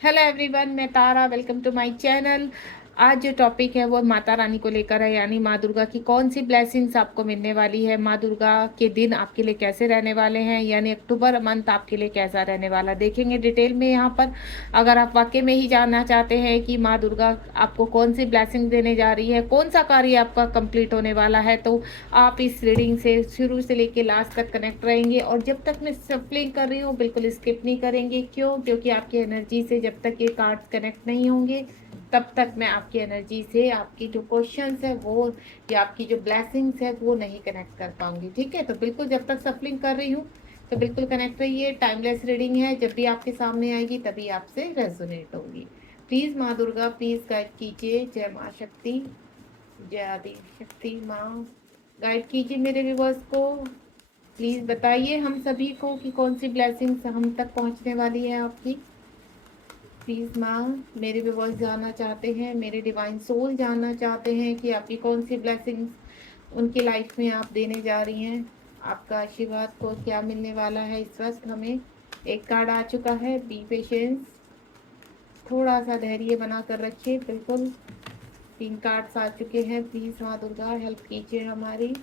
Hello everyone, मैं Tara. Welcome to my channel. आज जो टॉपिक है वो माता रानी को लेकर है, यानी माँ दुर्गा की कौन सी ब्लेसिंग्स आपको मिलने वाली है, माँ दुर्गा के दिन आपके लिए कैसे रहने वाले हैं, यानी अक्टूबर मंथ आपके लिए कैसा रहने वाला देखेंगे डिटेल में यहाँ पर। अगर आप वाकई में ही जानना चाहते हैं कि माँ दुर्गा आपको कौन सी ब्लेसिंग देने जा रही है, कौन सा कार्य आपका कंप्लीट होने वाला है, तो आप इस रीडिंग से शुरू से लेके लास्ट तक कनेक्ट रहेंगे। और जब तक मैं सफलिंग कर रही हूँ बिल्कुल स्किप नहीं करेंगे। क्यों? क्योंकि आपकी एनर्जी से जब तक ये कार्ड्स कनेक्ट नहीं होंगे तब तक मैं आपकी एनर्जी से आपकी जो क्वेश्चंस है वो या आपकी जो ब्लेसिंग्स है वो नहीं कनेक्ट कर पाऊंगी। ठीक है, तो बिल्कुल जब तक सफलिंग कर रही हूँ तो बिल्कुल कनेक्ट रहिए। टाइमलेस रीडिंग है, जब भी आपके सामने आएगी तभी आपसे रेजोनेट होगी। प्लीज माँ दुर्गा प्लीज गाइड कीजिए। जय माँ शक्ति, जय आदि शक्ति माँ, गाइड कीजिए मेरे व्यूवर्स को। प्लीज बताइए हम सभी को कि कौन सी ब्लेसिंग्स हम तक पहुंचने वाली है आपकी। प्लीज माँ, मेरे व्यूवर्स जानना चाहते हैं, मेरे डिवाइन सोल जानना चाहते हैं कि आपकी कौन सी ब्लेसिंग्स उनकी लाइफ में आप देने जा रही हैं। आपका आशीर्वाद को क्या मिलने वाला है इस वक्त हमें। एक कार्ड आ चुका है, बी पेशेंस, थोड़ा सा धैर्य बना कर रखिए। बिल्कुल 3 कार्ड्स आ चुके हैं। प्लीज माँ दुर्गा हेल्प कीजिए हमारी।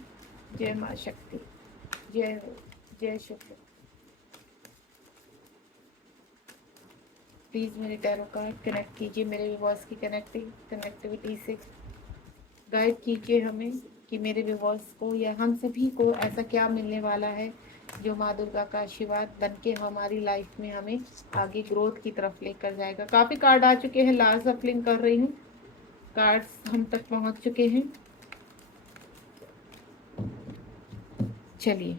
जय माँ शक्ति, जय हो, जय शुक्र। प्लीज़ मेरे टैरो कार्ड कनेक्ट कीजिए मेरे व्यूवर्स की कनेक्टिविटी से गाइड कीजिए हमें कि मेरे व्यूवर्स को या हम सभी को ऐसा क्या मिलने वाला है जो माँ दुर्गा का आशीर्वाद बन के हमारी लाइफ में हमें आगे ग्रोथ की तरफ लेकर जाएगा। काफ़ी कार्ड आ चुके हैं, लास्ट सफलिंग कर रही हूँ। कार्ड्स हम तक पहुँच चुके हैं। चलिए,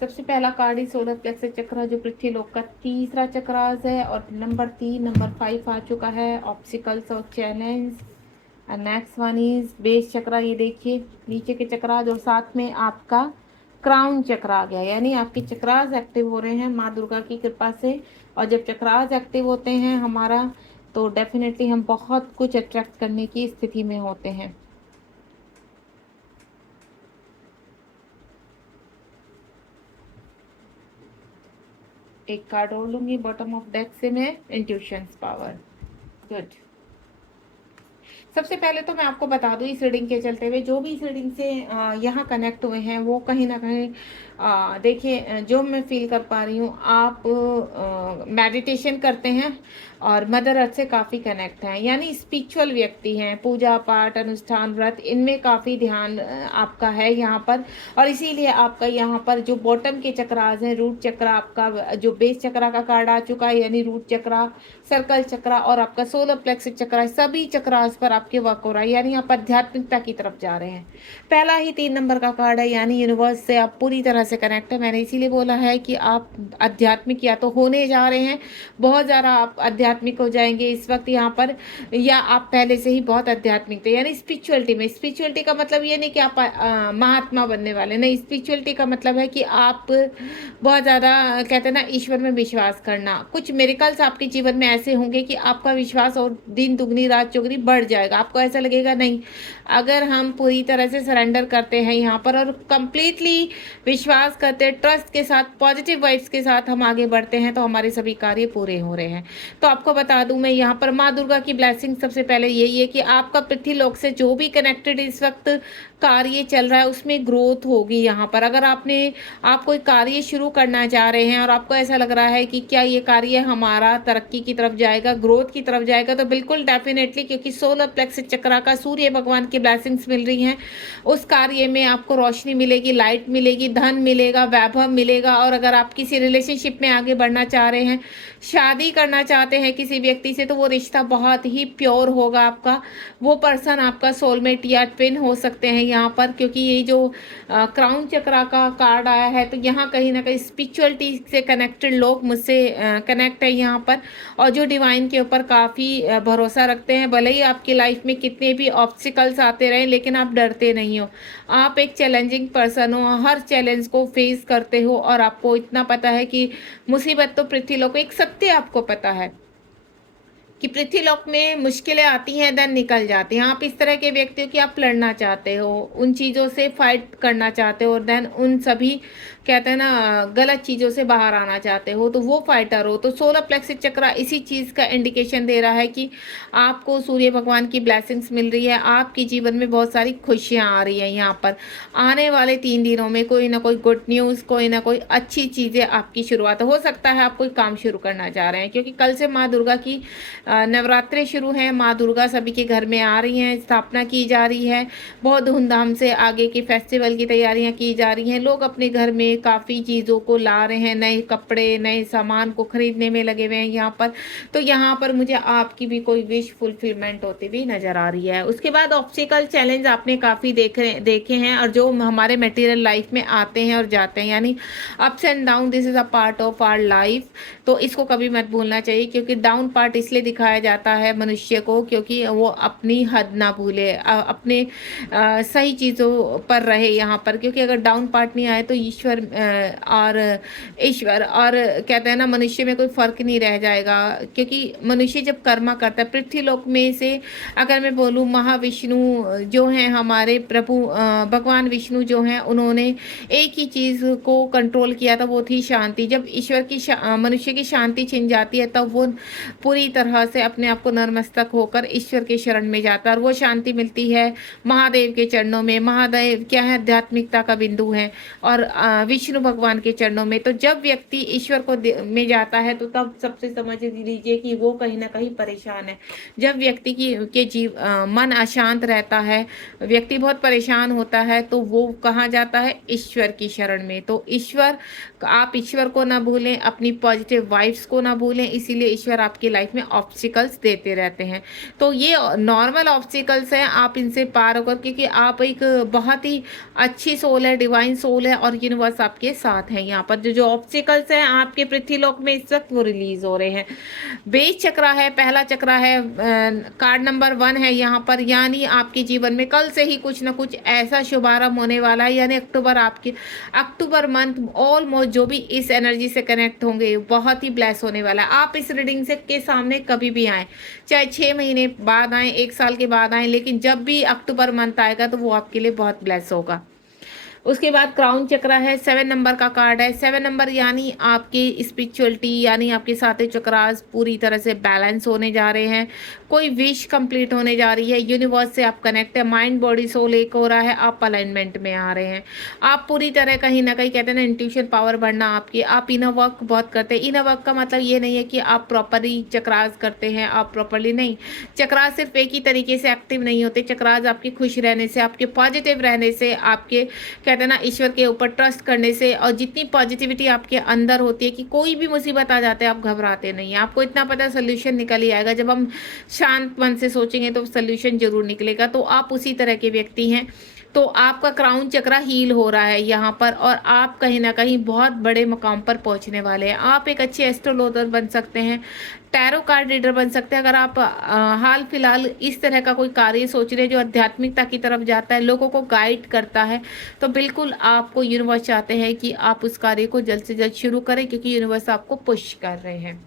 सबसे पहला कार्ड ही सोलर प्लेक्स चक्र, जो पृथ्वी लोक का तीसरा चक्रास है, और नंबर 5 आ चुका है, ऑब्स्टिकल्स और challenge. Next one is base chakra. ये देखिए नीचे के चक्रास और साथ में आपका क्राउन चक्र आ गया, यानी आपके चक्रास एक्टिव हो रहे हैं माँ दुर्गा की कृपा से। और जब चक्रास एक्टिव होते हैं हमारा, तो डेफिनेटली हम बहुत कुछ अट्रैक्ट करने की स्थिति में होते हैं। एक कार्ड और लूंगी बॉटम ऑफ डेक से मैं, इंट्यूशंस पावर। गुड। सबसे पहले तो मैं आपको बता दूं, इस रीडिंग के चलते हुए जो भी इस रीडिंग से यहाँ कनेक्ट हुए हैं वो कहीं ना कहीं देखिए, जो मैं फील कर पा रही हूँ, आप मेडिटेशन करते हैं और मदर अर्थ से काफ़ी कनेक्ट हैं, यानी स्पिरिचुअल व्यक्ति हैं। पूजा पाठ अनुष्ठान व्रत इनमें काफ़ी ध्यान आपका है यहाँ पर। और इसीलिए आपका यहाँ पर जो बॉटम के चक्रास हैं, रूट चक्र आपका, जो बेस चक्रा का कार्ड आ चुका है, यानी रूट चक्रा, सर्कल चक्रा और आपका सोलर प्लेक्स चक्रा, सभी चक्रास पर आपके वर्क हो रहा है, यानी आप आध्यात्मिकता की तरफ जा रहे हैं। पहला ही 3 नंबर का कार्ड है, यानी यूनिवर्स से आप पूरी तरह से कनेक्ट है। मैंने इसीलिए बोला है कि आप आध्यात्मिक या तो होने जा रहे हैं, बहुत ज़्यादा आप आध्यात्मिक हो जाएंगे इस वक्त यहाँ पर, या आप पहले से ही बहुत आध्यात्मिक थे, यानी स्पिरिचुअलिटी में। स्पिरिचुअलिटी का मतलब ये नहीं कि आप महात्मा बनने वाले, नहीं। स्पिरिचुअलिटी का मतलब है कि आप बहुत ज़्यादा, कहते हैं ना, ईश्वर में विश्वास करना। कुछ मिरेकल्स आपके जीवन में ऐसे होंगे कि आपका विश्वास और दिन दुगनी रात चौगनी बढ़ जाएगा। आपको ऐसा लगेगा नहीं, अगर हम पूरी तरह से सरेंडर करते हैं यहाँ पर और कंप्लीटली विश्वास करते हैं, ट्रस्ट के साथ, पॉजिटिव वाइब्स के साथ हम आगे बढ़ते हैं, तो हमारे सभी कार्य पूरे हो रहे हैं। तो आपको बता दूं मैं यहाँ पर, माँ दुर्गा की ब्लेसिंग सबसे पहले यही है कि आपका पृथ्वी लोक से जो भी कनेक्टेड इस वक्त कार्य चल रहा है उसमें ग्रोथ होगी यहाँ पर। अगर आप कोई कार्य शुरू करना चाह रहे हैं और आपको ऐसा लग रहा है कि क्या ये कार्य हमारा तरक्की की तरफ जाएगा, ग्रोथ की तरफ जाएगा, तो बिल्कुल डेफिनेटली, क्योंकि सोलर प्लेक्स चक्रा का सूर्य भगवान की ब्लेसिंग्स मिल रही हैं, उस कार्य में आपको रोशनी मिलेगी, लाइट मिलेगी, धन मिलेगा, वैभव मिलेगा। और अगर आप किसी रिलेशनशिप में आगे बढ़ना चाह रहे हैं, शादी करना चाहते हैं किसी व्यक्ति से, तो वो रिश्ता बहुत ही प्योर होगा आपका। वो पर्सन आपका सोलमेट या ट्विन हो सकते हैं यहाँ पर, क्योंकि ये जो क्राउन चक्रा का कार्ड आया है, तो यहाँ कहीं ना कहीं स्पिरिचुअलिटी से कनेक्टेड लोग मुझसे कनेक्ट है यहाँ पर, और जो डिवाइन के ऊपर काफ़ी भरोसा रखते हैं। भले ही आपकी लाइफ में कितने भी ऑब्स्टिकल्स आते रहें, लेकिन आप डरते नहीं हो। आप एक चैलेंजिंग पर्सन हो, हर चैलेंज को फेस करते हो, और आपको इतना पता है कि मुसीबत तो पृथ्वी लोक, एक सत्य आपको पता है कि पृथ्वीलोक में मुश्किलें आती हैं देन निकल जाती हैं। आप इस तरह के व्यक्ति हो कि आप लड़ना चाहते हो, उन चीज़ों से फाइट करना चाहते हो, और देन उन सभी कहते हैं ना गलत चीज़ों से बाहर आना चाहते हो, तो वो फाइटर हो। तो सोलर प्लेक्सिस चक्र इसी चीज़ का इंडिकेशन दे रहा है कि आपको सूर्य भगवान की ब्लेसिंग्स मिल रही है, आपके जीवन में बहुत सारी खुशियाँ आ रही हैं यहाँ पर। आने वाले 3 दिनों में कोई ना कोई गुड न्यूज़, कोई ना कोई अच्छी चीज़ें आपकी शुरुआत हो सकता है, आप कोई काम शुरू करना चाह रहे हैं, क्योंकि कल से माँ दुर्गा की नवरात्रि शुरू हैं। माँ दुर्गा सभी के घर में आ रही हैं, स्थापना की जा रही है, बहुत धूमधाम से आगे के फेस्टिवल की तैयारियां की जा रही हैं। लोग अपने घर में काफ़ी चीज़ों को ला रहे हैं, नए कपड़े, नए सामान को खरीदने में लगे हुए हैं यहाँ पर। तो यहाँ पर मुझे आपकी भी कोई विश फुलफिलमेंट होती हुई नज़र आ रही है। उसके बाद ऑब्स्टिकल चैलेंज आपने काफ़ी देखे हैं, और जो हमारे मटेरियल लाइफ में आते हैं और जाते हैं, यानी ups and down, this is a part of our life. तो इसको कभी मत भूलना चाहिए, क्योंकि डाउन पार्ट इसलिए दिखाया जाता है मनुष्य को, क्योंकि वो अपनी हद ना भूले, अपने सही चीज़ों पर रहे यहाँ पर। क्योंकि अगर डाउन पार्ट नहीं आए तो ईश्वर और कहते हैं ना मनुष्य में कोई फर्क नहीं रह जाएगा। क्योंकि मनुष्य जब कर्मा करता है, पृथ्वीलोक में से अगर मैं बोलूँ, महाविष्णु जो हैं हमारे प्रभु, भगवान विष्णु जो हैं, उन्होंने एक ही चीज़ को कंट्रोल किया था, वो थी शांति। जब ईश्वर की मनुष्य की शांति छिन जाती है, तब वो पूरी तरह से अपने आप को नतमस्तक होकर ईश्वर के शरण में जाता है, और वो शांति मिलती है महादेव के चरणों में। महादेव क्या है? आध्यात्मिकता का बिंदु है, और विष्णु भगवान के चरणों में। तो जब व्यक्ति ईश्वर को में जाता है, तो तब सबसे समझ लीजिए कि वो कहीं ना कहीं परेशान है। जब व्यक्ति के मन अशांत रहता है, व्यक्ति बहुत परेशान होता है, तो वो कहाँ जाता है? ईश्वर की शरण में। तो आप ईश्वर को ना भूलें, अपनी पॉजिटिव वाइब्स को ना भूलें। इसीलिए ईश्वर आपकी लाइफ में ऑब्स्टिकल्स देते रहते हैं। तो ये नॉर्मल ऑब्स्टिकल्स हैं, आप इनसे पार होकर, क्योंकि आप एक बहुत ही अच्छी सोल है, डिवाइन सोल है, और यूनिवर्स आपके साथ है। यहाँ पर जो ऑब्स्टिकल्स हैं आपके पृथ्वीलोक में इस वक्त, वो रिलीज हो रहे हैं। बेस चक्र है, पहला चक्र है, कार्ड नंबर 1 है यहाँ पर। यानी आपके जीवन में कल से ही कुछ ना कुछ ऐसा शुभारंभ होने वाला है। यानी अक्टूबर मंथ ऑलमोस्ट जो भी इस एनर्जी से कनेक्ट होंगे, बहुत ही ब्लेस होने वाला है। आप इस रीडिंग से के सामने कभी भी आए, चाहे 6 महीने बाद आए, 1 साल के बाद आए, लेकिन जब भी अक्टूबर मंथ आएगा तो वो आपके लिए बहुत ब्लेस होगा। उसके बाद क्राउन चक्र है, 7 नंबर का कार्ड है। 7 नंबर यानी आपकी स्पिरिचुअलिटी, यानी आपके सारे चक्रास पूरी तरह से बैलेंस होने जा रहे हैं। कोई विश कंप्लीट होने जा रही है, यूनिवर्स से आप कनेक्ट है, माइंड बॉडी सोल एक हो रहा है, आप अलाइनमेंट में आ रहे हैं। आप पूरी तरह कहीं ना कहीं, कहते हैं ना, इंट्यूशन पावर बढ़ना आपकी। आप इनर वर्क बहुत करते हैं। इनर वर्क का मतलब ये नहीं है कि आप प्रॉपरली चक्रास करते हैं, आप प्रॉपरली नहीं। चक्रास सिर्फ एक ही तरीके से एक्टिव नहीं होते। चक्रास आपके खुश रहने से, आपके पॉजिटिव रहने से, आपके कहते हैं ना ईश्वर के ऊपर ट्रस्ट करने से, और जितनी पॉजिटिविटी आपके अंदर होती है कि कोई भी मुसीबत आ जाते हैं, आप घबराते नहीं हैं। आपको इतना पता है सोल्यूशन निकल ही आएगा। जब हम शांत मन से सोचेंगे तो सोल्यूशन जरूर निकलेगा। तो आप उसी तरह के व्यक्ति हैं। तो आपका क्राउन चक्र हील हो रहा है यहाँ पर, और आप कहीं ना कहीं बहुत बड़े मुकाम पर पहुँचने वाले हैं। आप एक अच्छे एस्ट्रोलॉजर बन सकते हैं, टैरो कार्ड रीडर बन सकते हैं। अगर आप हाल फिलहाल इस तरह का कोई कार्य सोच रहे हैं जो आध्यात्मिकता की तरफ जाता है, लोगों को गाइड करता है, तो बिल्कुल आपको यूनिवर्स चाहते हैं कि आप उस कार्य को जल्द से जल्द शुरू करें, क्योंकि यूनिवर्स आपको पुश कर रहे हैं।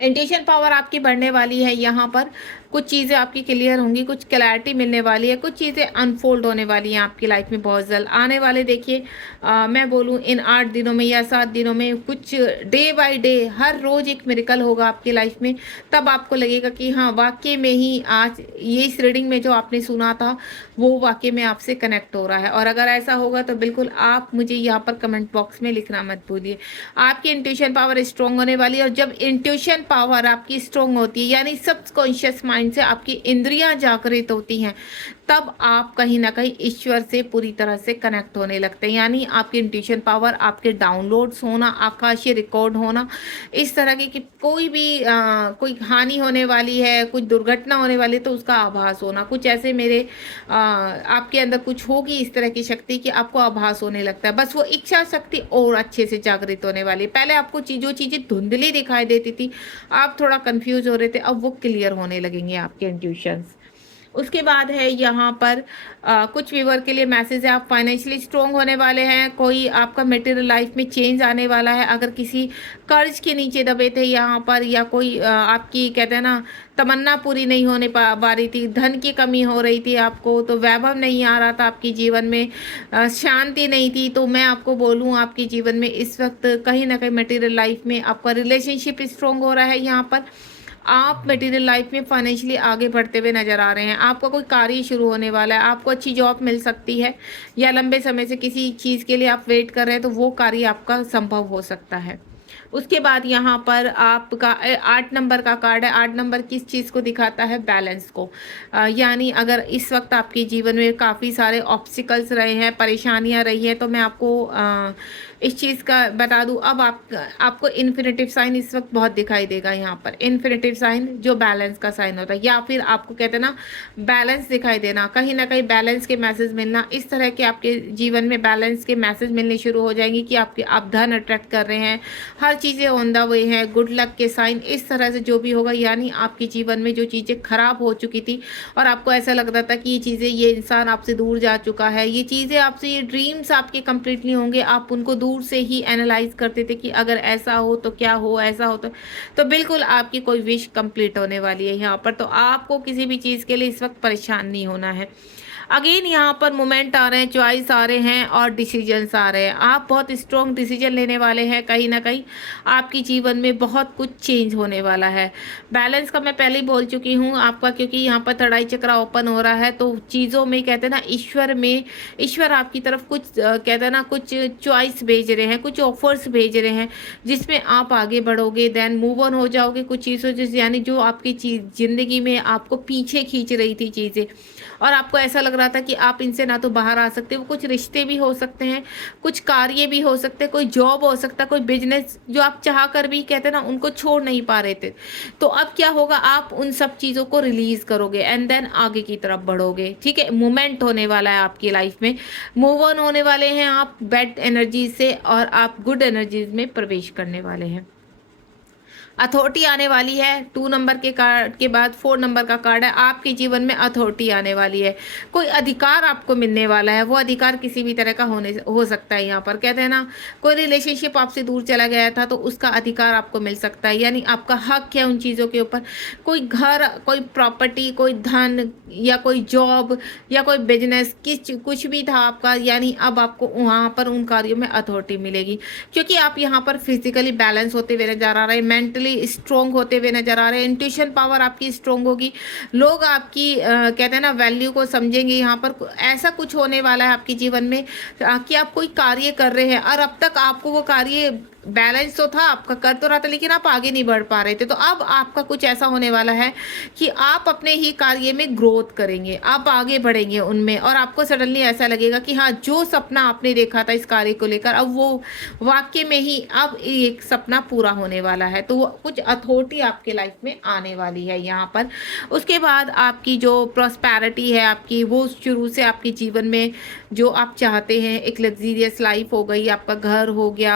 इंट्यूशन पावर आपकी बढ़ने वाली है यहाँ पर। कुछ चीज़ें आपकी क्लियर होंगी, कुछ क्लैरिटी मिलने वाली है, कुछ चीज़ें अनफोल्ड होने वाली हैं आपकी लाइफ में बहुत जल्द। आने वाले देखिए, मैं बोलूँ इन 8 दिनों में या 7 दिनों में, कुछ डे बाय डे हर रोज़ एक मिरेकल होगा आपकी लाइफ में। तब आपको लगेगा कि हाँ, वाकई में ही आज ये इस रीडिंग में जो आपने सुना था वो वाकई में आपसे कनेक्ट हो रहा है। और अगर ऐसा होगा तो बिल्कुल आप मुझे यहाँ पर कमेंट बॉक्स में लिखना मत भूलिए। आपकी इंट्यूशन पावर स्ट्रॉन्ग होने वाली है, और जब इंट्यूशन पावर आपकी स्ट्रॉन्ग होती है, यानी सबकॉन्शियस माइंड से आपकी इंद्रियां जागृत होती हैं, तब आप कहीं ना कहीं ईश्वर से पूरी तरह से कनेक्ट होने लगते हैं। यानी आपकी इंट्यूशन पावर, आपके डाउनलोड्स होना, आकाशीय रिकॉर्ड होना, इस तरह की कि कोई भी कोई हानि होने वाली है, कुछ दुर्घटना होने वाली है, तो उसका आभास होना, कुछ ऐसे मेरे आपके अंदर कुछ होगी इस तरह की शक्ति कि आपको आभास होने लगता है। बस वो इच्छा शक्ति और अच्छे से जागृत होने वाली है। पहले आपको जो चीज़ें धुंधली दिखाई देती थी, आप थोड़ा कंफ्यूज हो रहे थे, अब वो क्लियर होने लगेंगे आपके इंट्यूशंस। उसके बाद है यहाँ पर कुछ व्यूअर के लिए मैसेज है, आप फाइनेंशियली स्ट्रोंग होने वाले हैं, कोई आपका मटेरियल लाइफ में चेंज आने वाला है। अगर किसी कर्ज के नीचे दबे थे यहाँ पर, या कोई आपकी कहते हैं ना तमन्ना पूरी नहीं होने पा रही थी, धन की कमी हो रही थी आपको, तो वैभव नहीं आ रहा था आपके जीवन में, शांति नहीं थी, तो मैं आपको बोलूँ आपके जीवन में इस वक्त कहीं ना कहीं मटेरियल लाइफ में आपका रिलेशनशिप स्ट्रोंग हो रहा है। यहाँ पर आप मटेरियल लाइफ में फाइनेंशियली आगे बढ़ते हुए नजर आ रहे हैं, आपका कोई कार्य शुरू होने वाला है, आपको अच्छी जॉब मिल सकती है, या लंबे समय से किसी चीज़ के लिए आप वेट कर रहे हैं तो वो कार्य आपका संभव हो सकता है। उसके बाद यहाँ पर आपका 8 नंबर का कार्ड है। 8 नंबर किस चीज़ को दिखाता है? बैलेंस को। यानी अगर इस वक्त आपके जीवन में काफ़ी सारे ऑब्स्टिकल्स रहे हैं, परेशानियाँ रही हैं, तो मैं आपको इस चीज़ का बता दूं, अब आपको इन्फिनेटिव साइन इस वक्त बहुत दिखाई देगा। यहाँ पर इन्फिनेटिव साइन जो बैलेंस का साइन होता है, या फिर आपको कहते हैं ना बैलेंस दिखाई देना, कहीं ना कहीं बैलेंस के मैसेज मिलना, इस तरह के आपके जीवन में बैलेंस के मैसेज मिलने शुरू हो जाएंगे कि आप धन अट्रैक्ट कर रहे हैं, हर चीज़ें ऑन द वे हैं, गुड लक के साइन, इस तरह से जो भी होगा। यानी आपके जीवन में जो चीज़ें खराब हो चुकी थी और आपको ऐसा लगता था कि ये चीज़ें, ये इंसान आपसे दूर जा चुका है, ये चीज़ें आपसे, ये ड्रीम्स आपके कंप्लीटली होंगे, आप उनको दूर से ही एनालाइज करते थे कि अगर ऐसा हो तो क्या हो, ऐसा हो तो बिल्कुल आपकी कोई विश कंप्लीट होने वाली है यहाँ पर। तो आपको किसी भी चीज़ के लिए इस वक्त परेशान नहीं होना है। अगेन यहाँ पर मोमेंट आ रहे हैं, चॉइस आ रहे हैं और डिसीजंस आ रहे हैं। आप बहुत स्ट्रॉन्ग डिसीजन लेने वाले हैं, कहीं ना कहीं आपके जीवन में बहुत कुछ चेंज होने वाला है। बैलेंस का मैं पहले ही बोल चुकी हूँ आपका, क्योंकि यहाँ पर थर्ड चक्र ओपन हो रहा है, तो चीज़ों में कहते हैं ना ईश्वर आपकी तरफ कुछ कहते हैं ना कुछ चॉइस भेज रहे हैं, कुछ ऑफर्स भेज रहे हैं, जिसमें आप आगे बढ़ोगे, देन मूव ऑन हो जाओगे कुछ चीज़ों से, यानी जो आपकी चीज़ ज़िंदगी में आपको पीछे खींच रही थी चीज़ें, और आपको ऐसा लग रहा था कि आप इनसे ना तो बाहर आ सकते, वो कुछ रिश्ते भी हो सकते हैं, कुछ कार्य भी हो सकते हैं, कोई जॉब हो सकता है, कोई बिजनेस जो आप चाह कर भी कहते हैं ना उनको छोड़ नहीं पा रहे थे। तो अब क्या होगा, आप उन सब चीज़ों को रिलीज करोगे एंड देन आगे की तरफ बढ़ोगे। ठीक है, मूवमेंट होने वाला है आपकी लाइफ में, मूव ऑन होने वाले हैं आप बैड एनर्जी से, और आप गुड एनर्जीज में प्रवेश करने वाले हैं। अथॉरिटी आने वाली है। 2 नंबर के कार्ड के बाद 4 नंबर का कार्ड है, आपके जीवन में अथॉरिटी आने वाली है, कोई अधिकार आपको मिलने वाला है। वो अधिकार किसी भी तरह का हो सकता है। यहाँ पर कहते हैं ना कोई रिलेशनशिप आपसे दूर चला गया था तो उसका अधिकार आपको मिल सकता है, यानी आपका हक है उन चीज़ों के ऊपर। कोई घर, कोई प्रॉपर्टी, कोई धन, या कोई जॉब, या कोई बिजनेस, कुछ भी था आपका, यानी अब आपको वहाँ पर उन कार्यों में अथॉरिटी मिलेगी, क्योंकि आप यहाँ पर फिजिकली बैलेंस होते हुए नजर आ रहे हैं, मेंटली स्ट्रोंग होते हुए नजर आ रहे हैं, इंट्यूशन पावर आपकी स्ट्रोंग होगी, लोग आपकी कहते हैं ना वैल्यू को समझेंगे। यहाँ पर ऐसा कुछ होने वाला है आपके जीवन में कि आप कोई कार्य कर रहे हैं और अब तक आपको वो कार्य बैलेंस तो था, आपका कर तो रहा था, लेकिन आप आगे नहीं बढ़ पा रहे थे। तो अब आपका कुछ ऐसा होने वाला है कि आप अपने ही कार्य में ग्रोथ करेंगे, आप आगे बढ़ेंगे उनमें, और आपको सडनली ऐसा लगेगा कि हाँ, जो सपना आपने देखा था इस कार्य को लेकर, अब वो वाकई में ही अब एक सपना पूरा होने वाला है। तो वो कुछ अथॉरिटी आपके लाइफ में आने वाली है यहाँ पर। उसके बाद आपकी जो प्रॉस्पेरिटी है आपकी, वो शुरू से आपके जीवन में जो आप चाहते हैं, एक लग्जीरियस लाइफ हो गई, आपका घर हो गया,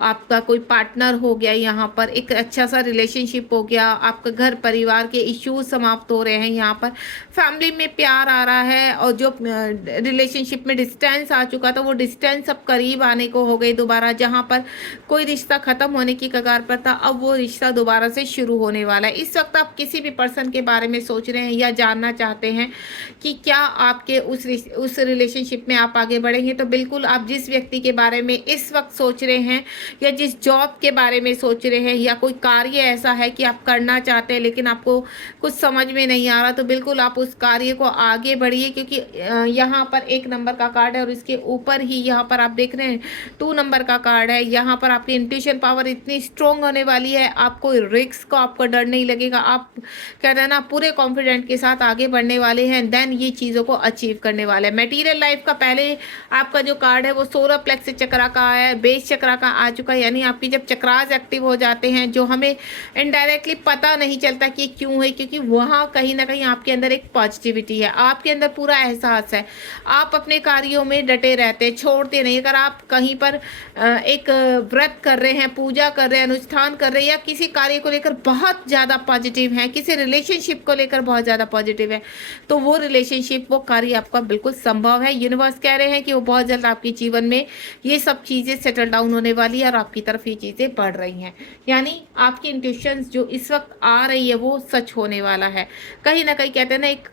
आपका कोई पार्टनर हो गया, यहाँ पर एक अच्छा सा रिलेशनशिप हो गया, आपका घर परिवार के इश्यूज समाप्त हो रहे हैं, यहाँ पर फैमिली में प्यार आ रहा है, और जो रिलेशनशिप में डिस्टेंस आ चुका था वो डिस्टेंस अब करीब आने को हो गई दोबारा। जहाँ पर कोई रिश्ता खत्म होने की कगार पर था, अब वो रिश्ता दोबारा से शुरू होने वाला है। इस वक्त आप किसी भी पर्सन के बारे में सोच रहे हैं या जानना चाहते हैं कि क्या आपके उस रिलेशनशिप में आप आगे बढ़ेंगे, तो बिल्कुल आप जिस व्यक्ति के बारे में इस वक्त सोच रहे हैं, या जिस जॉब के बारे में सोच रहे हैं, या कोई कार्य ऐसा है कि आप करना चाहते हैं लेकिन आपको कुछ समझ में नहीं आ रहा, तो बिल्कुल आप उस कार्य को आगे बढ़िए, क्योंकि यहाँ पर 1 नंबर का कार्ड है और इसके ऊपर ही यहाँ पर आप देख रहे हैं 2 नंबर का कार्ड है। यहाँ पर आपकी इंट्यूशन पावर इतनी स्ट्रोंग होने वाली है, आपको रिस्क को आपको डर नहीं लगेगा, आप कहते हैं ना पूरे कॉन्फिडेंट के साथ आगे बढ़ने वाले हैं, देन ये चीज़ों को अचीव करने वाले हैं। मटेरियल लाइफ का पहले आपका जो कार्ड है वो सोलर प्लेक्स चक्र का है, बेस चक्र का आ चुका है, यानी आपकी जब चक्रास एक्टिव हो जाते हैं, जो हमें इनडायरेक्टली पता नहीं चलता कि क्यों है, क्योंकि वहाँ कहीं ना कहीं आपके अंदर एक पॉजिटिविटी है, आपके अंदर पूरा एहसास है, आप अपने कार्यों में डटे रहते, छोड़ते नहीं। अगर आप कहीं पर एक व्रत कर रहे हैं, पूजा कर रहे हैं, अनुष्ठान कर रहे हैं, या किसी कार्य को लेकर बहुत ज़्यादा पॉजिटिव हैं, किसी रिलेशनशिप को लेकर बहुत ज़्यादा पॉजिटिव है, तो वो रिलेशनशिप, वो कार्य आपका बिल्कुल संभव है। यूनिवर्स कह रहे हैं कि वो बहुत जल्द आपके जीवन में ये सब चीज़ें सेटल डाउन होने वाली है और आपकी तरफ ये चीज़ें बढ़ रही हैं। यानी आपकी इंट्यूशंस जो इस वक्त आ रही है वो सच होने वाला है। कहीं ना कहीं कहते हैं ना, एक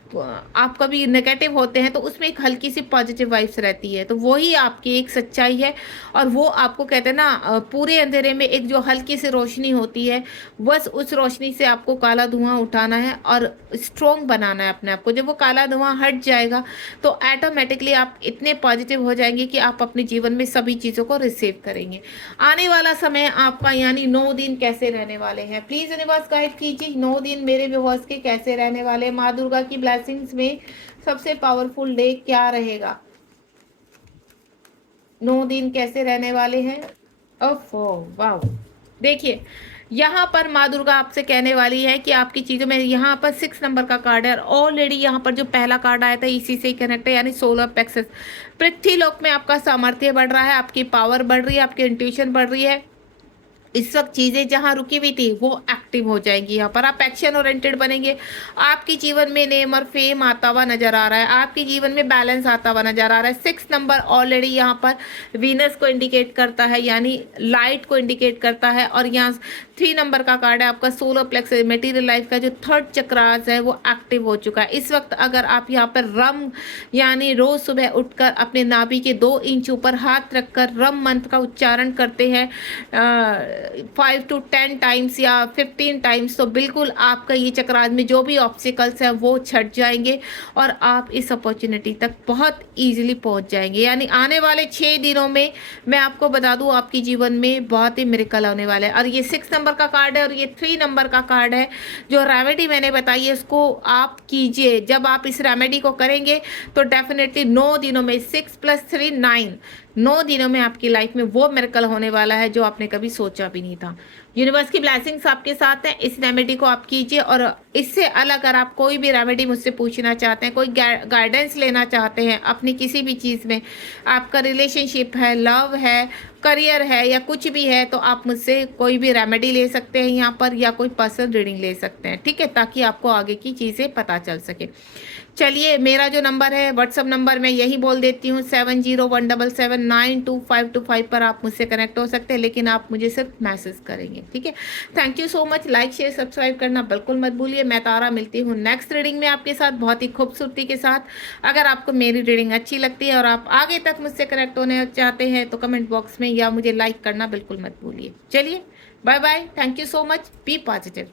आप कभी नेगेटिव होते हैं तो उसमें एक हल्की सी पॉजिटिव वाइब्स रहती है, तो वही आपकी एक सच्चाई है। और वो आपको कहते हैं ना, पूरे अंधेरे में एक जो हल्की सी रोशनी होती है, बस उस रोशनी से आपको काला धुआं उठाना है और स्ट्रोंग बनाना है अपने आप को। जब वो काला धुआं हट जाएगा तो ऑटोमेटिकली आप इतने पॉजिटिव हो जाएंगे कि आप अपने जीवन में सभी चीज़ों को रिसीव करेंगे। आने वाला समय आपका यानी 9 दिन कैसे रहने वाले हैं, प्लीज यूनिवर्स गाइड कीजिए। 9 दिन मेरे व्यूअर्स के कैसे रहने वाले, माँ दुर्गा की ब्लेसिंग्स में सबसे पावरफुल डे क्या रहेगा, 9 दिन कैसे रहने वाले हैं। ओफो वाओ, देखिए यहाँ पर माँ दुर्गा आपसे कहने वाली है कि आपकी चीज़ों में, यहाँ पर 6 नंबर का कार्ड है और ऑलरेडी यहाँ पर जो पहला कार्ड आया था इसी से ही कनेक्ट है, यानी सोलर प्लेक्सस। पृथ्वी लोक में आपका सामर्थ्य बढ़ रहा है, आपकी पावर बढ़ रही है, आपकी इंट्यूशन बढ़ रही है। इस वक्त चीज़ें जहां रुकी हुई थी वो एक्टिव हो जाएंगी, यहाँ पर आप एक्शन ओरिएंटेड बनेंगे। आपके जीवन में नेम और फेम आता हुआ नजर आ रहा है, आपके जीवन में बैलेंस आता हुआ नजर आ रहा है। 6 नंबर ऑलरेडी यहाँ पर वीनस को इंडिकेट करता है, यानी लाइट को इंडिकेट करता है। और यहाँ 3 नंबर का कार्ड है आपका सोलर प्लेक्सस, मटेरियल लाइफ का जो थर्ड चक्रास है वो एक्टिव हो चुका है। इस वक्त अगर आप यहाँ पर रम यानी रोज सुबह उठकर अपने नाभि के 2 इंच ऊपर हाथ रखकर रम मंत्र का उच्चारण करते हैं 5 to 10 टाइम्स या 15 टाइम्स, तो बिल्कुल आपका ये चक्रास में जो भी ऑब्स्टिकल्स है वो छट जाएंगे और आप इस अपॉर्चुनिटी तक बहुत ईजिली पहुंच जाएंगे। यानी आने वाले 6 दिनों में मैं आपको बता दूं आपके जीवन में बहुत ही मिरेकल होने वाला है। और ये 6 नंबर का कार्ड है और ये 3 नंबर का कार्ड है। जो रेमेडी मैंने बताई है उसको आप कीजिए। जब आप इस रेमेडी को करेंगे तो डेफिनेटली 9 दिनों में 6 + 3 9, 9 दिनों में आपकी लाइफ में वो मिरेकल होने वाला है जो आपने कभी सोचा भी नहीं था। यूनिवर्स की ब्लेसिंग्स आपके साथ है, इस रेमेडी को आप कीजिए। और इससे अलग अगर आप कोई भी रेमेडी मुझसे पूछना चाहते हैं, कोई गाइडेंस लेना चाहते हैं अपनी किसी भी चीज़ में, आपका रिलेशनशिप है, लव है, करियर है या कुछ भी है, तो आप मुझसे कोई भी रेमेडी ले सकते हैं यहाँ पर, या कोई पर्सनल रीडिंग ले सकते हैं, ठीक है, ताकि आपको आगे की चीज़ें पता चल सके। चलिए, मेरा जो नंबर है व्हाट्सअप नंबर मैं यही बोल देती हूँ, 7017792525 पर आप मुझसे कनेक्ट हो सकते हैं, लेकिन आप मुझे सिर्फ मैसेज करेंगे, ठीक है। Thank you so much. Like share subscribe करना बिल्कुल मत भूलिए। मैं तारा मिलती हूँ नेक्स्ट रीडिंग में आपके साथ बहुत ही खूबसूरती के साथ। अगर आपको मेरी रीडिंग अच्छी लगती है और आप आगे तक मुझसे कनेक्ट होने चाहते हैं तो कमेंट बॉक्स में या मुझे लाइक करना बिल्कुल मत भूलिए। चलिए, bye bye, thank you so much, be positive.